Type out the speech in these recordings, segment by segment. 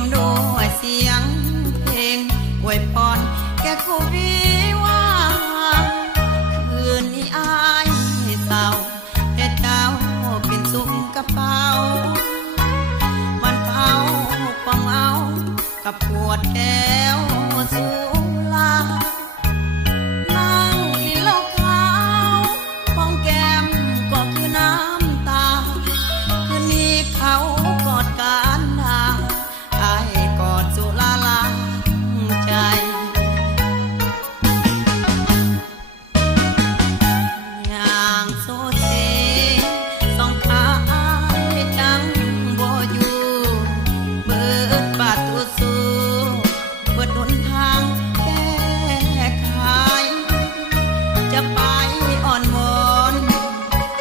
มด้วยเสียงเพลงอวยพรแก่คู่วิวาคืนนี้อายเศร้าแต่เจ้าเป็นสุขกระเป๋ามันเผาความเอากับปวดแก้วสุรานั่งกินเหล้าขาวของแก้มก็คือน้ำตาคืนนี้เขากอดกันนาอายกอดสุราล้างใจอย่างโซเซสองขาจังบ่อยู่เปิดประตูสู่เปิดหนทางแก้ไขจะไปอ่อนวอน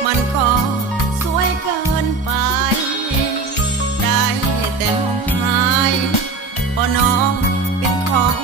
มันก็สวยเกินไปได้แต่ร้องไห้เพราะน้องเป็นของ